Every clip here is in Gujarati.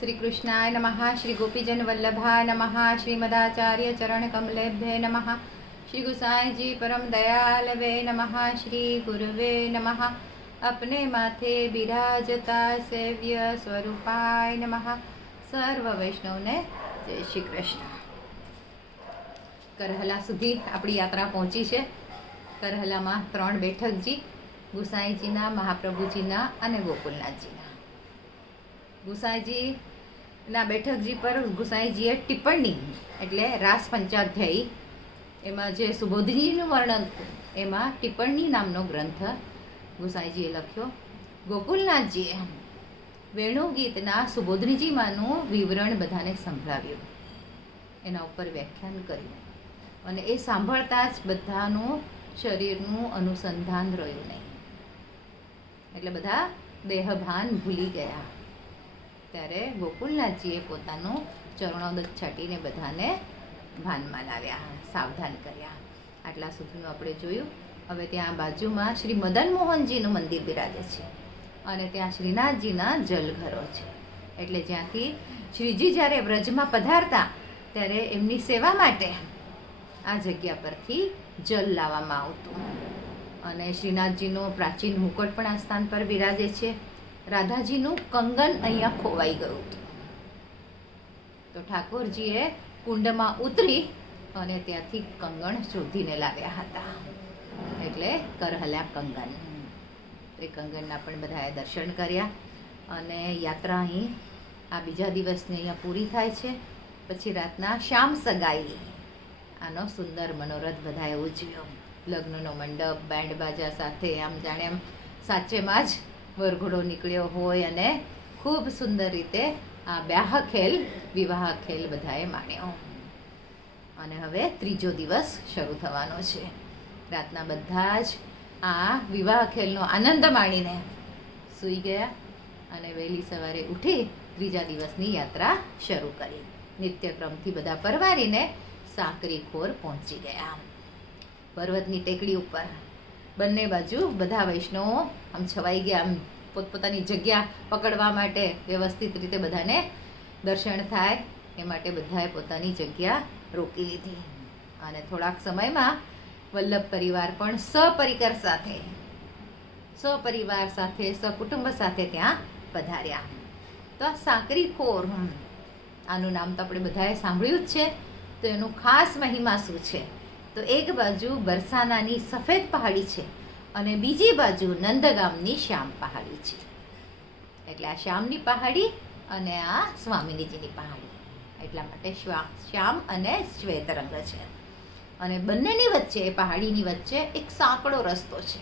श्री कृष्णाय नमः। श्री गोपीजन वल्लभाय नमः। श्रीमदाचार्य चरण कमलेभ्ये नमः। श्री गुसाई जी परम दयालवे नमः। श्री गुरुवे नमः। अपने माथे बिराजता सेव्य स्वरूपाय नमः। सर्व वैष्णव ने जय श्री कृष्ण। करहला सुधी अपनी यात्रा पहुंची है। करहला में 3 बेठकजी, गुसाईजीना, महाप्रभुजीना अने गोकुलनाथजीना। गुसाईजीना बेठकजी पर गुसाईजीए टिप्पणी एटले रास पंचाध्यायी एमां जे सुबोधजीनुं वर्णन एमां टिप्पणी नामनो ग्रंथ गुसाईजीए लख्यो। गोकुलनाथजीए वेणुगीतना सुबोधजीमानुं विवरण बधाने संभळाव्युं, एना उपर व्याख्यान कर्युं अने ए सांभळता ज बधानुं शरीरनुं अनुसंधान रह्युं नहीं, એટલે બધા દેહભાન ભૂલી ગયા। ત્યારે ગોકુલનાથજીએ પોતાનું ચરણોદક છાટીને બધાને ભાનમાં લાવ્યા, સાવધાન કર્યા। આટલા સુધીનું આપણે જોયું। હવે ત્યાં બાજુમાં શ્રી મદન મોહનજીનું મંદિર બિરાજે છે અને ત્યાં શ્રીનાથજીના જલઘરો છે। એટલે જ્યાંથી શ્રીજી જ્યારે વ્રજમાં પધારતા ત્યારે એમની સેવા માટે આ જગ્યા પરથી જલ લાવવામાં આવતું અને શ્રીનાથજીનો પ્રાચીન મુકટ પણ આ સ્થાન પર બિરાજે છે। રાધાજીનું કંગન અહીંયા ખોવાઈ ગયું હતું, તો ઠાકોરજીએ કુંડમાં ઉતરી અને ત્યાંથી કંગણ શોધીને લાવ્યા હતા, એટલે કરહલા કંગન। એ કંગનના પણ બધાએ દર્શન કર્યા અને યાત્રા અહીં આ બીજા દિવસની અહીંયા પૂરી થાય છે। પછી રાતના શ્યામ સગાઈ આનો સુંદર મનોરથ બધાએ ઉજવ્યો। લગ્નનો મંડપ બેન્ડ બાજા સાથે આમ જાણે આમ સાચેમાં જ વરઘોડો નીકળ્યો હોય અને ખૂબ સુંદર રીતે આ બ્યાહ ખેલ વિવાહ ખેલ બધાએ માણ્યો। અને હવે ત્રીજો દિવસ શરૂ થવાનો છે। રાતના બધા જ આ વિવાહ ખેલનો આનંદ માણીને સૂઈ ગયા અને વહેલી સવારે ઉઠી ત્રીજા દિવસની યાત્રા શરૂ કરી। નિત્યક્રમથી બધા પરવારીને સાકરીખોર પહોંચી ગયા। પર્વતની ટેકડી ઉપર બંને બાજુ બધા વૈષ્ણવો આમ છવાઈ ગયા, આમ પોતપોતાની જગ્યા પકડવા માટે વ્યવસ્થિત રીતે બધાને દર્શન થાય એ માટે બધાએ પોતાની જગ્યા રોકી લીધી અને થોડાક સમયમાં વલ્લભ પરિવાર પણ સપરિવાર સાથે સકુટુંબ સાથે ત્યાં પધાર્યા। તો આ સાકરીખોર આનું નામ તો આપણે બધાએ સાંભળ્યું જ છે, તો એનું ખાસ મહિમા શું છે? તો એક બાજુ બરસાનાની સફેદ પહાડી છે અને બીજી બાજુ નંદગામની શ્યામ પહાડી છે। એટલે આ શ્યામની પહાડી અને આ સ્વામિનીજીની પહાડી, એટલા માટે શ્યામ અને શ્વેત રંગ છે। અને બંનેની વચ્ચે પહાડીની વચ્ચે એક સાંકડો રસ્તો છે,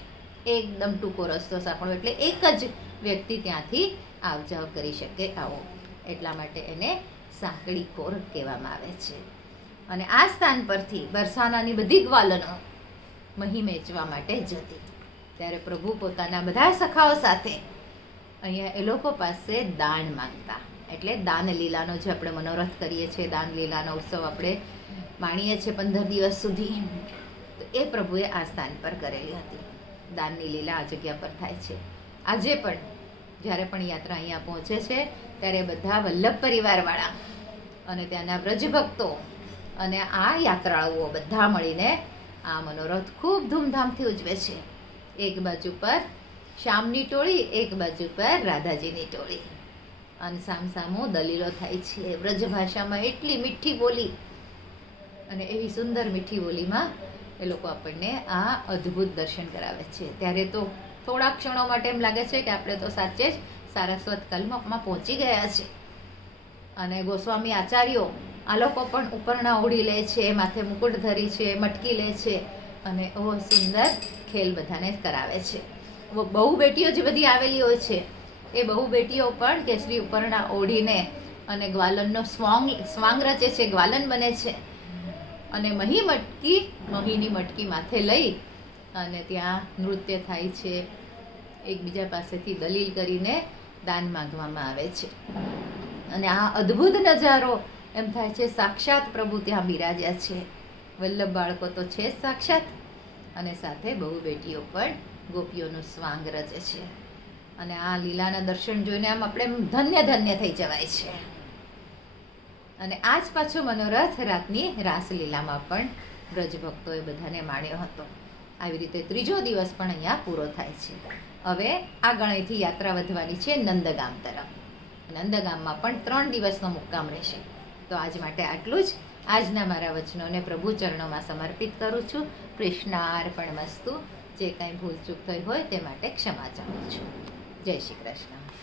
એકદમ ટૂંકો રસ્તો સાંકડો, એટલે એક જ વ્યક્તિ ત્યાંથી આવ જાવ કરી શકે આવો, એટલા માટે એને સાંકડીખોર કહેવામાં આવે છે। અને આ સ્થાન પરથી બરસાનાની બધી ગ્વાલનો મહી વેચવા માટે જતી, ત્યારે પ્રભુ પોતાના બધા સખાઓ સાથે અહીંયા એ લોકો પાસે દાન માંગતા। એટલે દાન લીલાનો જે આપણે મનોરથ કરીએ છીએ, દાન લીલાનો ઉત્સવ આપણે માણીએ છીએ 15 દિવસ સુધી, તો એ પ્રભુએ આ સ્થાન પર કરેલી હતી। દાનની લીલા આ જગ્યા પર થાય છે। આજે પણ જ્યારે પણ યાત્રા અહીંયા પહોંચે છે ત્યારે બધા વલ્લભ પરિવારવાળા અને ત્યાંના વ્રજભક્તો અને આ યાત્રાળુઓ બધા મળીને આ મનોરથ ખૂબ ધૂમધામથી ઉજવે છે। એક બાજુ પર શ્યામની ટોળી, એક બાજુ પર રાધાજીની ટોળી અને સામસામો દલીલો થાય છે વ્રજ ભાષામાં। એટલી મીઠી બોલી અને એવી સુંદર મીઠી બોલીમાં એ લોકો આપણને આ અદ્ભુત દર્શન કરાવે છે। ત્યારે તો થોડા ક્ષણો માટે એમ લાગે છે કે આપણે તો સાચે જ સારસ્વત કલ્પમાં પહોંચી ગયા છે। અને ગોસ્વામી આચાર્યો આ લોકો પણ ઉપરણા ઓઢી લે છે, માથે મુકુટ ધરી છે, મટકી લે છે અને એવો સુંદર ખેલ બધાને કરાવે છે। બહુ બેટીઓ જે બધી આવેલી હોય છે એ બહુ બેટીઓ પણ કેસરી ઉપરણા ઓઢીને અને ગ્વાલનનો સ્વાંગ રચે છે, ગ્વાલન બને છે અને મહીની મટકી માથે લઈ અને ત્યાં નૃત્ય થાય છે। એકબીજા પાસેથી દલીલ કરીને દાન માંગવામાં આવે છે અને આ અદ્ભુત નજારો એમ થાય છે સાક્ષાત પ્રભુ ત્યાં બિરાજ્યા છે। વલ્લભ બાળકો તો છે જ સાક્ષાત અને સાથે બહુ બેટીઓ પણ ગોપીઓનું સ્વાંગ રચે છે। અને આ લીલાના દર્શન જોઈને આમ આપણે ધન્ય ધન્ય થઈ જવાય છે. અને આ જ પાછો મનોરથ રાતની રાસલીલામાં પણ બ્રજ ભક્તોએ બધાને માણ્યો હતો. આવી રીતે ત્રીજો દિવસ પણ અહીંયા પૂરો થાય છે. હવે આગળ અહીંથી યાત્રા વધવાની છે નંદગામ તરફ. નંદગામમાં પણ 3 દિવસનો મુક્કામ રહેશે. તો આજ માટે આટલું જ. આજના મારા વચનોને પ્રભુ ચરણોમાં સમર્પિત કરું છું. કૃષ્ણાર્પણમસ્તુ. જે કાંઈ ભૂલચૂક થઈ હોય તે માટે ક્ષમા ચાહું છું. જય શ્રી કૃષ્ણ.